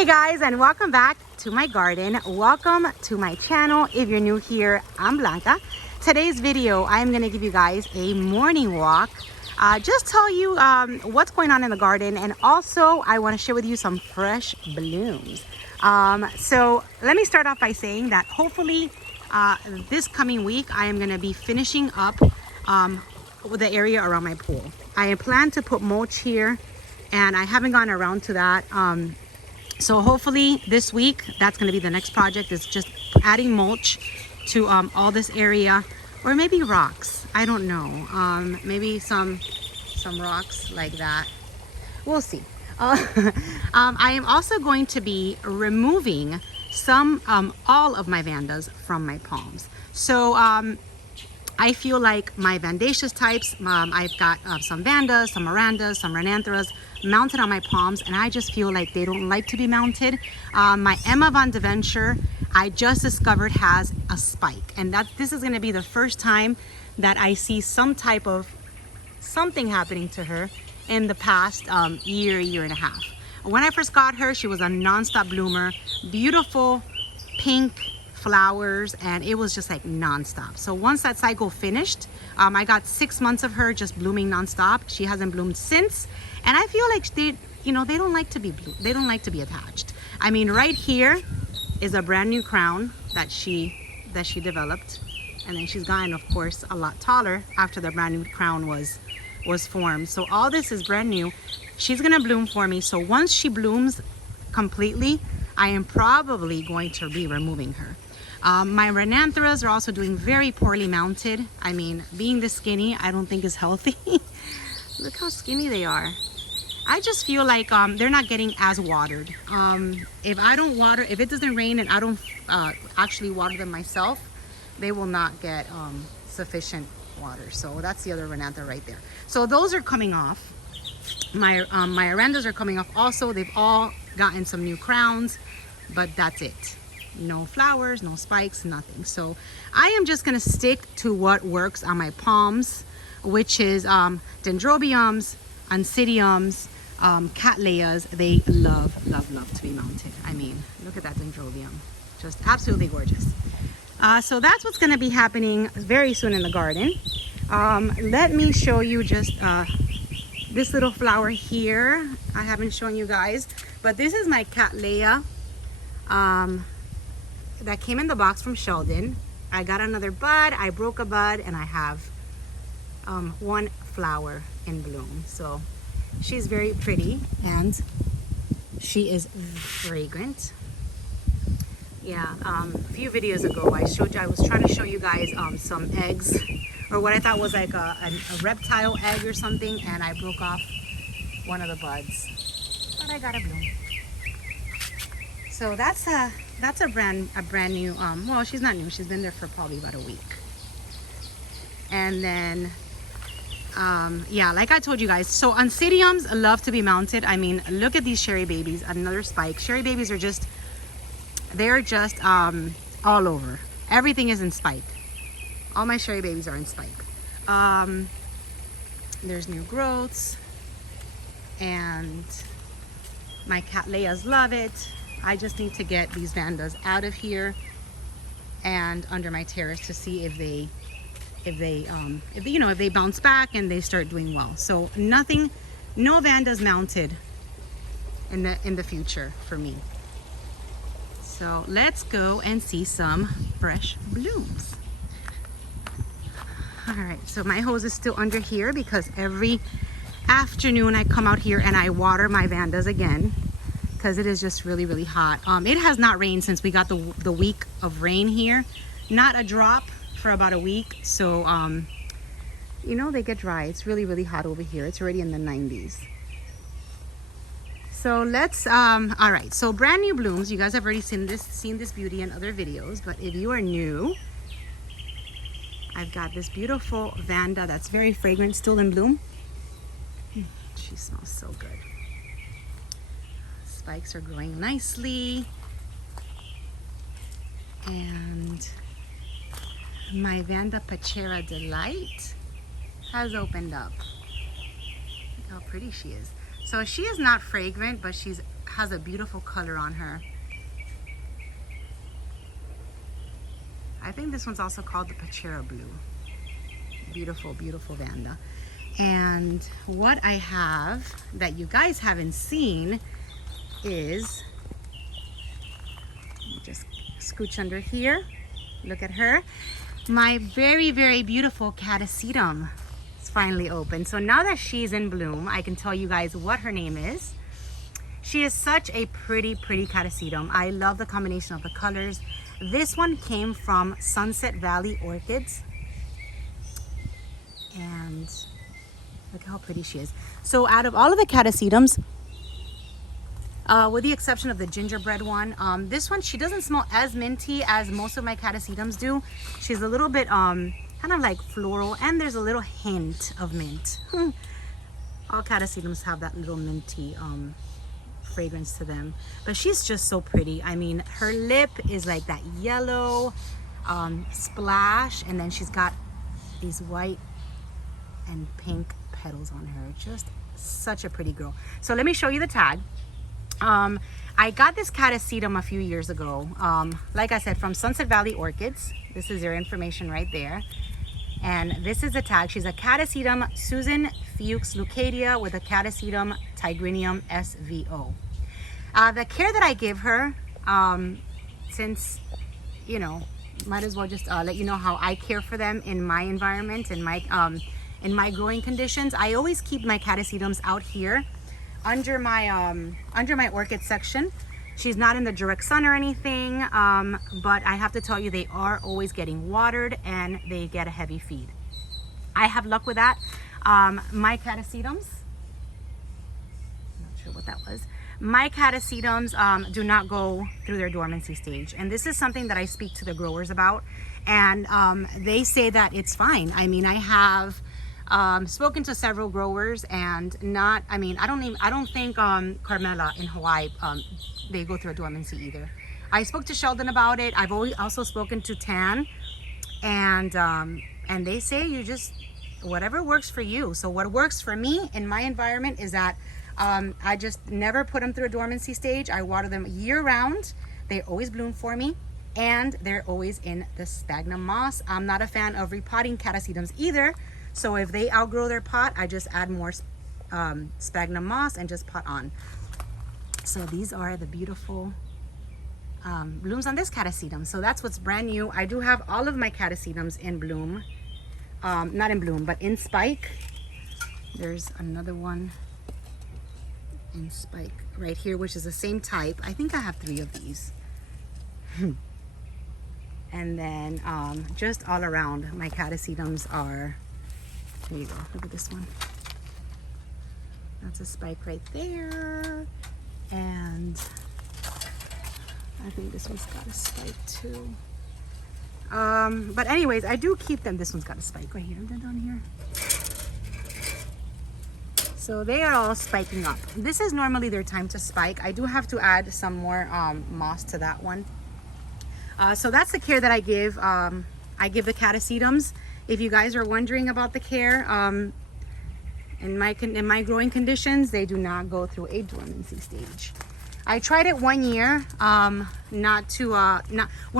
Hey guys, and welcome back to my garden. Welcome to my channel. If you're new here, I'm Blanca. Today's video, I'm going to give you guys a morning walk. Just tell you what's going on in the garden, and also I want to share with you some fresh blooms. So let me start off by saying that hopefully this coming week I am going to be finishing up the area around my pool. I plan to put mulch here, and I haven't gotten around to that. So hopefully this week, that's going to be the next project, is just adding mulch to all this area, or maybe rocks. I don't know. Maybe some rocks like that. We'll see. I am also going to be removing all of my vandas from my palms. So I feel like my vandaceous types, I've got some vandas, some mirandas, some renantheras mounted on my palms, and I just feel like they don't like to be mounted. My Emma Von Deventure, I just discovered, has a spike, and this is going to be the first time that I see some type of something happening to her in the past year and a half. When I first got her, she was a non-stop bloomer, beautiful pink flowers, and it was just like non-stop. So once that cycle finished, I got 6 months of her just blooming non-stop. She hasn't bloomed since, and I feel like they don't like to be they don't like to be attached. I mean, right here is a brand new crown that she developed, and then she's gotten, of course, a lot taller after the brand new crown was formed. So all this is brand new. She's gonna bloom for me. So once she blooms completely, I am probably going to be removing her. My renantheras are also doing very poorly mounted. I mean, being this skinny, I don't think is healthy. Look how skinny they are. I just feel like they're not getting as watered. If it doesn't rain and I don't actually water them myself, they will not get sufficient water. So that's the other renanthera right there. So those are coming off. My arandas are coming off also. They've all gotten some new crowns, but that's it. No flowers, no spikes, nothing. So I am just gonna stick to what works on my palms, which is dendrobiums, oncidiums, cattleyas. They love to be mounted. I mean, look at that dendrobium, just absolutely gorgeous. So that's what's gonna be happening very soon in the garden. Let me show you just this little flower here. I haven't shown you guys, but this is my Cattleya that came in the box from Sheldon. I got another bud, I broke a bud, and I have one flower in bloom. So she's very pretty, and she is fragrant. Yeah, a few videos ago I was trying to show you guys some eggs, or what I thought was like a reptile egg or something, and I broke off one of the buds, but I got a bloom. So that's a brand new, well, she's not new, she's been there for probably about a week. And then yeah, like I told you guys, so oncidiums love to be mounted. I mean, look at these cherry babies, another spike. Cherry babies are just, they're just all over. Everything is in spike. All my cherry babies are in spike. There's new growths, and my Cattleyas love it. I just need to get these vandas out of here and under my terrace to see if they bounce back and they start doing well. So no vandas mounted in the future for me. So let's go and see some fresh blooms. All right, so my hose is still under here because every afternoon I come out here and I water my vandas again, because it is just really hot. It has not rained since we got the week of rain here. Not a drop for about a week. So they get dry. It's really hot over here. It's already in the 90s. So let's all right, so brand new blooms. You guys have already seen this beauty in other videos, but if you are new, I've got this beautiful vanda that's very fragrant, still in bloom. She smells so good. Spikes are growing nicely, and my Vanda Pachera Delight has opened up. Look how pretty she is. So she is not fragrant, but she's has a beautiful color on her. I think this one's also called the Pachera Blue. Beautiful, beautiful Vanda. And what I have that you guys haven't seen is, just scooch under here. Look at her. My very, very beautiful Catacetum is finally open. So now that she's in bloom, I can tell you guys what her name is. She is such a pretty, pretty Catacetum. I love the combination of the colors. This one came from Sunset Valley Orchids. And look how pretty she is. So out of all of the Catacetums, with the exception of the gingerbread one, this one, she doesn't smell as minty as most of my Catacetums do. She's a little bit kind of like floral, and there's a little hint of mint. All Catacetums have that little minty fragrance to them, but she's just so pretty. I mean, her lip is like that yellow splash, and then she's got these white and pink petals on her. Just such a pretty girl. So let me show you the tag. I got this Catacetum a few years ago, like I said, from Sunset Valley Orchids. This is their information right there. And this is the tag. She's a Catacetum Susan Fuchs Leucadia with a Catacetum Tigrinium SVO. The care that I give her, since, you know, might as well just let you know how I care for them in my environment, in my growing conditions. I always keep my Catacetums out here under my orchid section. She's not in the direct sun or anything, but I have to tell you, they are always getting watered and they get a heavy feed. I have luck with that. My Catacetums, not sure what that was. My Catacetums do not go through their dormancy stage. And this is something that I speak to the growers about. And they say that it's fine. I mean, I have spoken to several growers, and I don't think Carmela in Hawaii, they go through a dormancy either. I spoke to Sheldon about it. I've also spoken to Tan, and they say you just, whatever works for you. So what works for me in my environment is that I just never put them through a dormancy stage. I water them year round. They always bloom for me, and they're always in the sphagnum moss. I'm not a fan of repotting Catacetums either. So if they outgrow their pot, I just add more sphagnum moss and just pot on. So these are the beautiful blooms on this Catacetum. So that's what's brand new. I do have all of my Catacetums in bloom. Not in bloom, but in spike. There's another one in spike right here, which is the same type. I think I have 3 of these. And then just all around, my Catacetums are, there you go, look at this one. That's a spike right there. And I think this one's got a spike too. But anyways, I do keep them. This one's got a spike right here. They're down here. So they are all spiking up. This is normally their time to spike. I do have to add some more moss to that one. So that's the care that I give. I give the Catacetums. If you guys are wondering about the care, in my growing conditions, they do not go through a dormancy stage. I tried it 1 year, when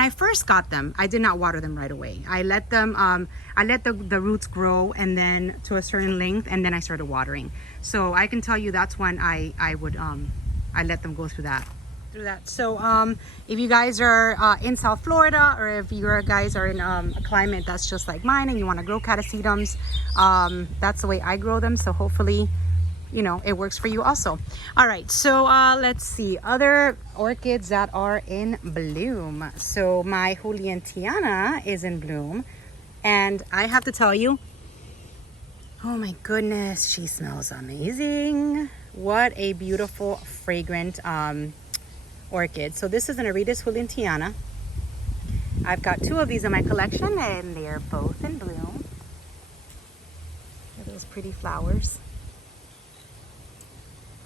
I first got them, I did not water them right away. I let them, I let the roots grow, and then to a certain length, and then I started watering. So I can tell you that's when I let them go through that. So if you guys are in South Florida, or if you guys are in a climate that's just like mine and you want to grow Catacetums, that's the way I grow them. So hopefully, you know, it works for you also. All right, so let's see other orchids that are in bloom. So my Juliantiana is in bloom, and I have to tell you, oh my goodness, she smells amazing. What a beautiful, fragrant orchid. So this is an Aretus Juliantiana. I've got 2 of these in my collection, and they're both in bloom. Look at those pretty flowers.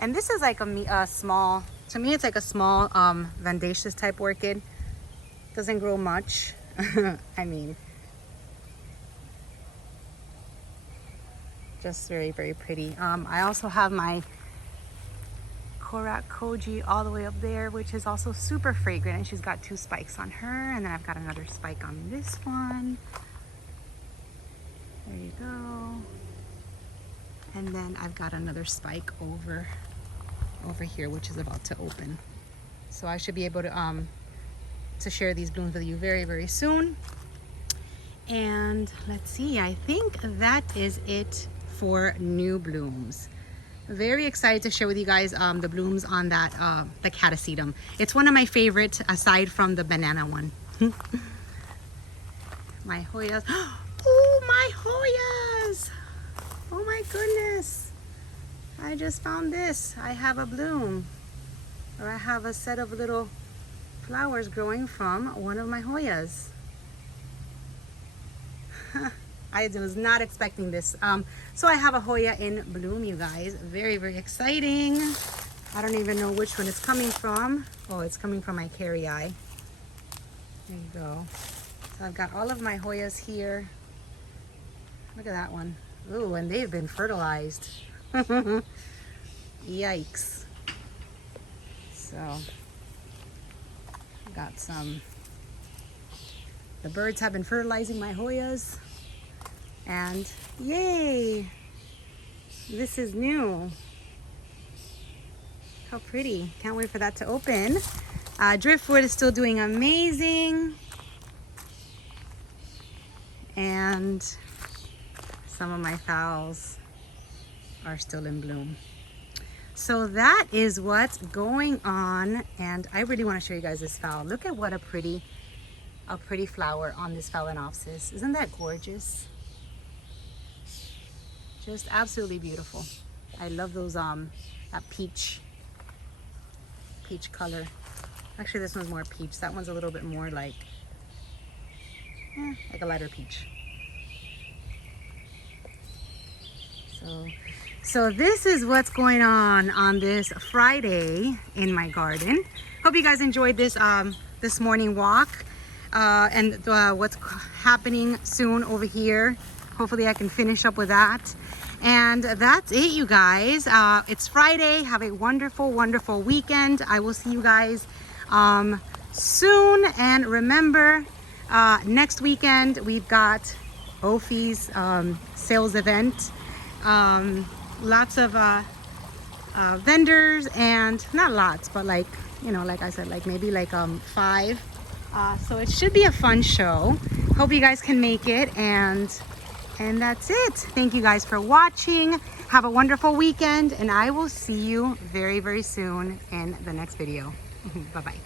And this is like a small, to me it's like a small Vandaceous type orchid. Doesn't grow much. I mean, just very, very pretty. I also have my Korak Koji all the way up there, which is also super fragrant, and she's got 2 spikes on her, and then I've got another spike on this one. There you go. And then I've got another spike over here, which is about to open. So I should be able to share these blooms with you very, very soon. And let's see, I think that is it for new blooms. Very excited to share with you guys the blooms on that the Catacetum. It's one of my favorites aside from the banana one. My Hoyas. Oh, my Hoyas! Oh my goodness! I just found this. I have a bloom, or I have a set of little flowers growing from one of my Hoyas. I was not expecting this. So I have a Hoya in bloom, you guys. Very, very exciting. I don't even know which one it's coming from. Oh, it's coming from my carry eye. There you go. So I've got all of my Hoyas here. Look at that one. Ooh, and they've been fertilized. Yikes. So I got some. The birds have been fertilizing my Hoyas. And yay! This is new. How pretty. Can't wait for that to open. Driftwood is still doing amazing. And some of my phals are still in bloom. So that is what's going on. And I really want to show you guys this phal. Look at what a pretty flower on this Phalaenopsis. Isn't that gorgeous? Just absolutely beautiful. I love those that peach color. Actually, this one's more peach. That one's a little bit more like a lighter peach. So this is what's going on this Friday in my garden. Hope you guys enjoyed this this morning walk and what's happening soon over here. Hopefully I can finish up with that. And that's it, you guys. It's Friday. Have a wonderful, wonderful weekend. I will see you guys soon. And remember, next weekend we've got Ophi's sales event. Lots of vendors, and not lots, but like, you know, like I said, like maybe like 5. So it should be a fun show. Hope you guys can make it. And that's it. Thank you guys for watching. Have a wonderful weekend, and I will see you very, very soon in the next video. Bye-bye.